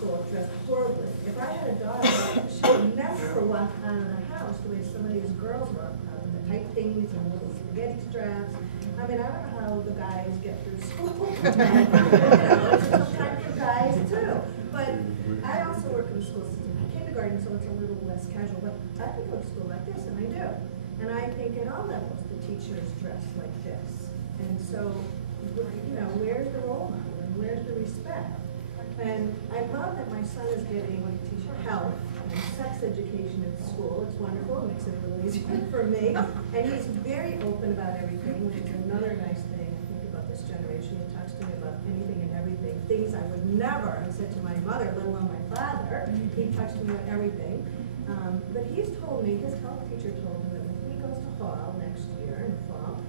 school dressed horribly. If I had a daughter, she would never walk out of the house the way some of these girls walk out with the tight things and little spaghetti straps. I mean, I don't know how the guys get through school. You know, it's some time for guys too. But I also work in the school system, kindergarten, so it's a little less casual. But I can go to school like this, and I do. And I think at all levels, the teachers dress like this. And so, you know, where's the role model and where's the respect? And I love that my son is getting health and sex education at school. It's wonderful. It makes it a little easier for me. And he's very open about everything, which is another nice thing I think about this generation. He talks to me about anything and everything, things I would never have said to my mother, let alone my father. He talks to me about everything. But he's told me, his health teacher told him that when he goes to Hall next year in the fall,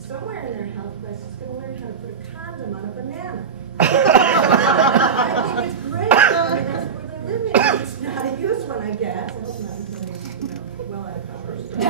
somewhere in their health class, he's going to learn how to put a condom on a banana. I think it's great. I mean, that's where they're living. It's not a used one, I guess. I hope not until he's, you know, well out of college. And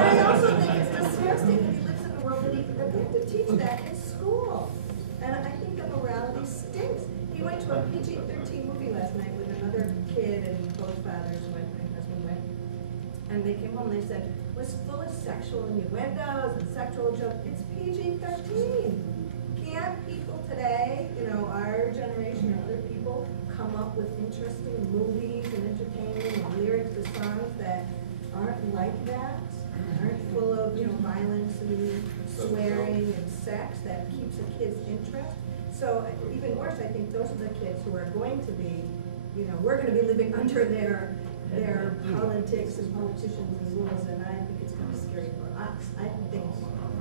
I also think it's disgusting that he lives in the world that they have to teach that in school. And I think the morality stinks. He went to a PG-13 movie last night with another kid, and both fathers went, my husband went. And they came home and they said, it was full of sexual innuendos and sexual jokes. It's PG-13. Can't people today, you know, our generation or other people, come up with interesting movies and entertainment and lyrics to songs that aren't like that, aren't full of, you know, violence and swearing and sex that keeps a kid's interest? So even worse, I think those are the kids who are going to be, you know, we're going to be living under their politics and politicians and rules, and I think it's kind of scary for us.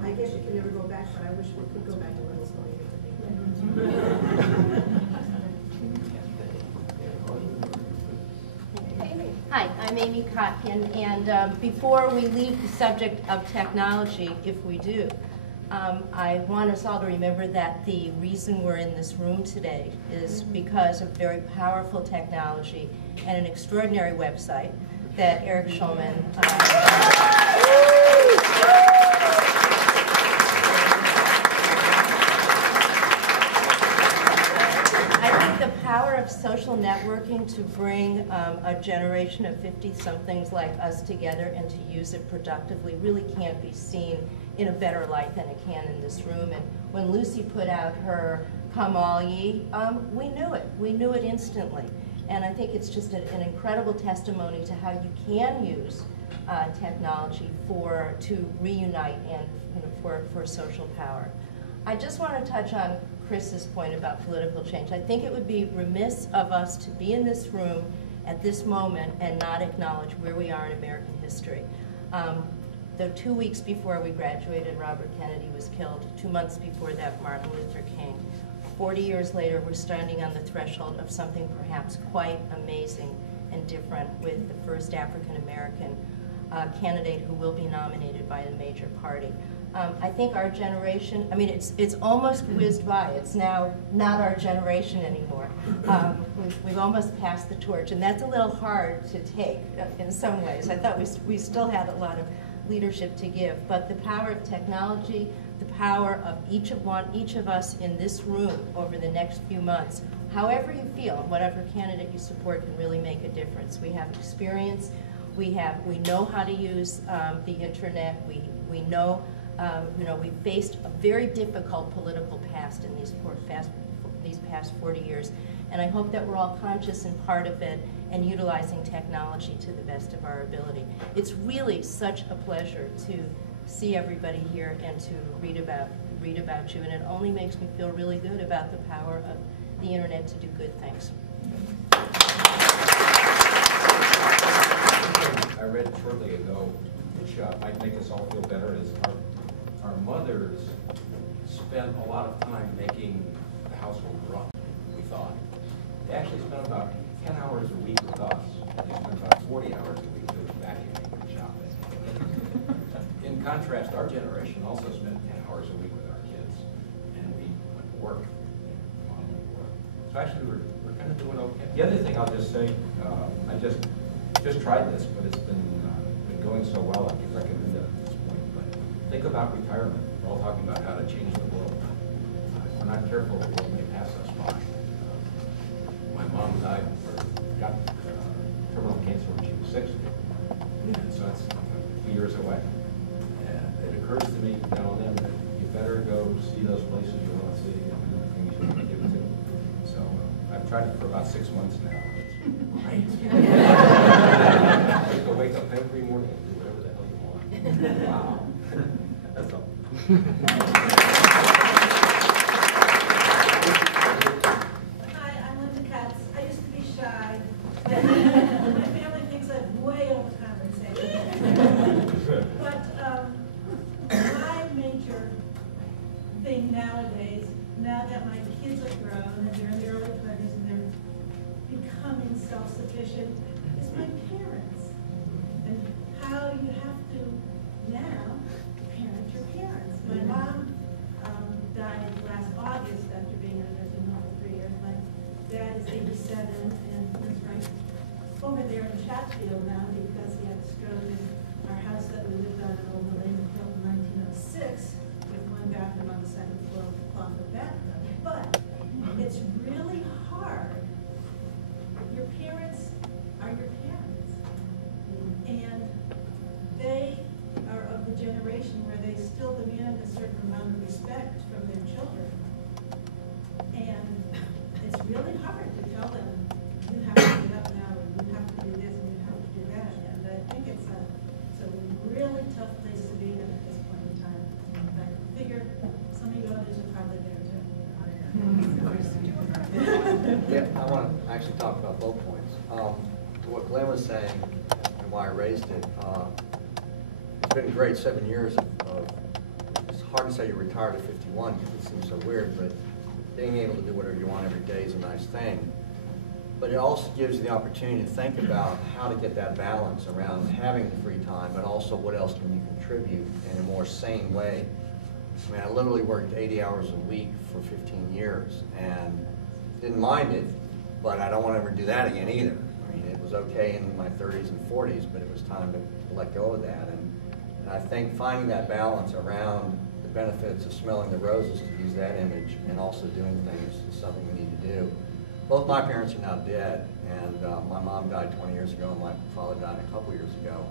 I guess you can never go back, but I wish we could go back a little so we get to think. Hi, I'm Amy Kotkin, and before we leave the subject of technology, if we do, I want us all to remember that the reason we're in this room today is because of very powerful technology and an extraordinary website that Eric Schulman I think the power of social networking to bring a generation of 50-somethings like us together and to use it productively really can't be seen in a better light than it can in this room. And when Lucy put out her Come All Ye, we knew it. We knew it instantly. And I think it's just an incredible testimony to how you can use technology to reunite and, you know, for social power. I just want to touch on Chris's point about political change. I think it would be remiss of us to be in this room at this moment and not acknowledge where we are in American history. The 2 weeks before we graduated, Robert Kennedy was killed. 2 months before that, Martin Luther King. 40 years later, we're standing on the threshold of something perhaps quite amazing and different with the first African-American candidate who will be nominated by a major party. I think our generation, I mean, it's almost whizzed by. It's now not our generation anymore. We've almost passed the torch, and that's a little hard to take in some ways. I thought we still had a lot of leadership to give, but the power of technology, the power of each of us in this room over the next few months, however you feel, whatever candidate you support, can really make a difference. We have experience, we know how to use the internet, we know, you know, we've faced a very difficult political past in these past 40 years, and I hope that we're all conscious and part of it and utilizing technology to the best of our ability. It's really such a pleasure to see everybody here and to read about you, and it only makes me feel really good about the power of the internet to do good things. I read shortly ago, which might make us all feel better, is our mothers spent a lot of time making the household run, we thought. They actually spent about 10 hours a week with us. They spent about 40 hours a week doing vacuuming and shopping. In contrast, our generation also spent 10 hours a week with our kids, and we went to work. Mom went to work. So actually, we're kind of doing okay. The other thing I'll just say, I just tried this, but it's been going so well I can recommend it at this point. But think about retirement. We're all talking about how to change the world. If we're not careful, the world may pass us by. My mom died, or got terminal cancer when she was 60. And so that's a few years away. And it occurs to me now and then that you better go see those places you want to see and do the things you want to do too. So I've tried it for about 6 months now. It's great. You can wake up every morning and do whatever the hell you want. Wow. That's all. Hi, I'm Linda Katz. I used to be shy. My family thinks I'm way over conversation. But my major thing nowadays, now that my kids are grown and they're in their early 20s and they're becoming self-sufficient, is my parents. And how you have to now parent your parents. My mom died last August after being in a nursing home for 3 years. My dad is 87 and lives right over there in Chatfield now because he had a stroke in our house that we lived on in Old Lane built in 1906 with one bathroom on the second floor with a closet bathtub. But it's really hard. Your parents are your parents. And they are of the generation where they still demand a certain amount of respect from their children. And it's really hard to tell them, you have to get up now, or you have to do this, and you have to do that. And I think it's a really tough place to be in at this point in time. And I figure some of you others are probably there too. Yeah, I want to actually talk about both points. To what Glenn was saying and why I raised it, it's been a great 7 years of, it's hard to say you're retired at 51 because it seems so weird, but being able to do whatever you want every day is a nice thing. But it also gives you the opportunity to think about how to get that balance around having the free time, but also what else can you contribute in a more sane way. I mean, I literally worked 80 hours a week for 15 years and didn't mind it, but I don't want to ever do that again either. I mean, it was okay in my 30s and 40s, but it was time to let go of that. And I think finding that balance around the benefits of smelling the roses, to use that image, and also doing things is something we need to do. Both my parents are now dead, and my mom died 20 years ago, and my father died a couple years ago.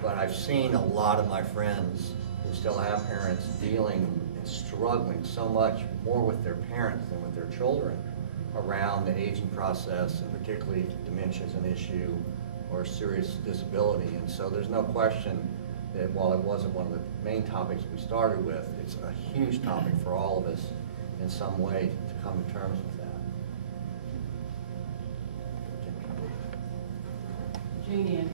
But I've seen a lot of my friends who still have parents dealing and struggling so much more with their parents than with their children around the aging process, and particularly if dementia is an issue or serious disability. And so there's no question that while it wasn't one of the main topics we started with, it's a huge topic for all of us in some way to come to terms with that. Jane Ann